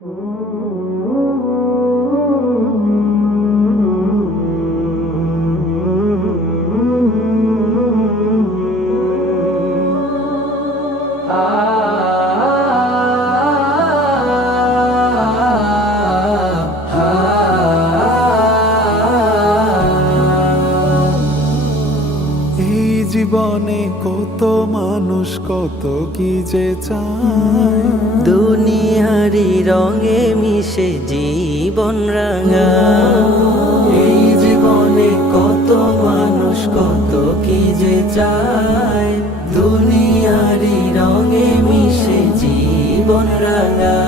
জীবনে কত মানুষ কত কি যে চায়, দুনিয়ারি রঙে মিশে জীবন রাঙা। এই জীবনে কত মানুষ কত কি যে চায়, দুনিয়ারি রঙে মিশে জীবন রাঙা।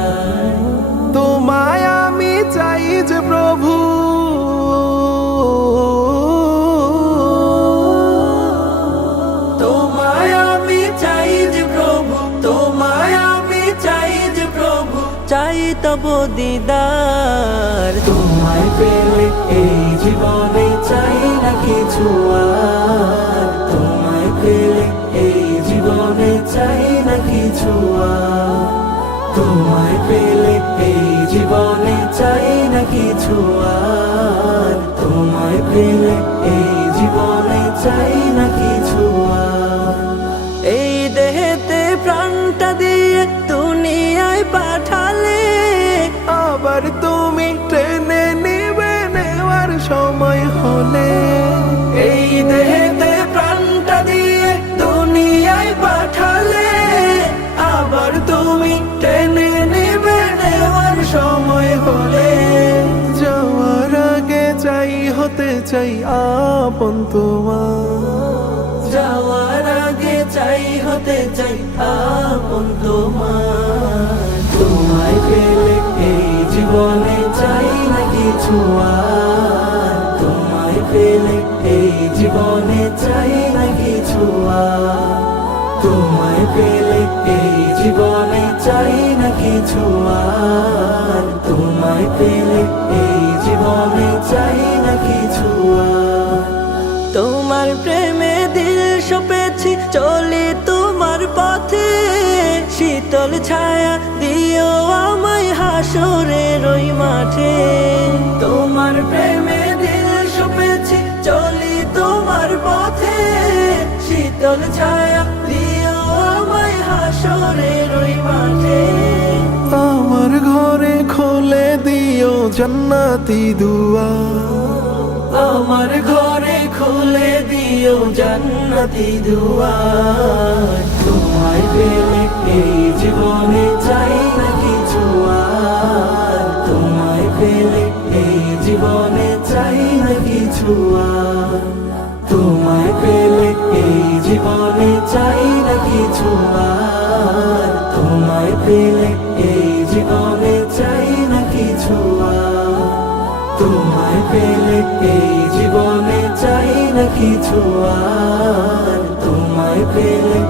তোমায় আমি চাই যে প্রভু, চাই তব দিদার। তোমায় পেলে এই জীবনে চাই না কিছু আর, তোমায় পেলে এই জীবনে চাই না কিছু আর, তোমায় পেলে এই জীবনে চাই না কিছু আর, তোমায় পেলে এই জীবনে চাই না কিছু আর। এই দেহেতে প্রাণটা দিয়ে দুনিয়ায় পাঠালে, আবার তুমি টেনে নিবে নেওয়ার সময় হলে। এই দেহেতে প্রাণটা দিয়ে দুনিয়ায় পাঠালে, আবার তুমি টেনে নিবে নেওয়ার সময় হলে। যাওয়ার আগে চাই হতে চাই আপন তোমার, যাওয়ার আগে চাই হতে চাই আপন তোমার। তোমায় পেলে এই জীবনে চাই না কিছু আর, তোমায় পেলে এই জীবনে চাই না কিছু আর, তোমায় পেলে এই জীবনে চাই না কিছু আর, তোমায় পেলে এই জীবনে চাই না কিছু আর। তোমার প্রেমে দিল সপেছি চলি তোমার পথে, শীতল ছায়া দিও আমায় হাসরের ওই মাঠে। তোমার প্রেমে দিল সপেছি চলি তোমার পথে, শীতল ছায়া দিও আমায় হাসরের ওই মাঠে। আমার ঘরে খুলে দিও জান্নাতি দুয়ার, আমার ঘরে খুলে দিও জান্নাতি দুয়ার। তোমায় পেলে এই জীবনে চাই না কিছু আর, তোমায় পেলে এই জীবনে চাই না কিছু আর, তোমায় পেলে এই জীবনে চাই না কিছু আর, তোমায় পেলে এই জীবনে চাই না কিছু আর, তোমায় পেলে এই জীবনে চাই না কিছু আর, তোমায় পেলে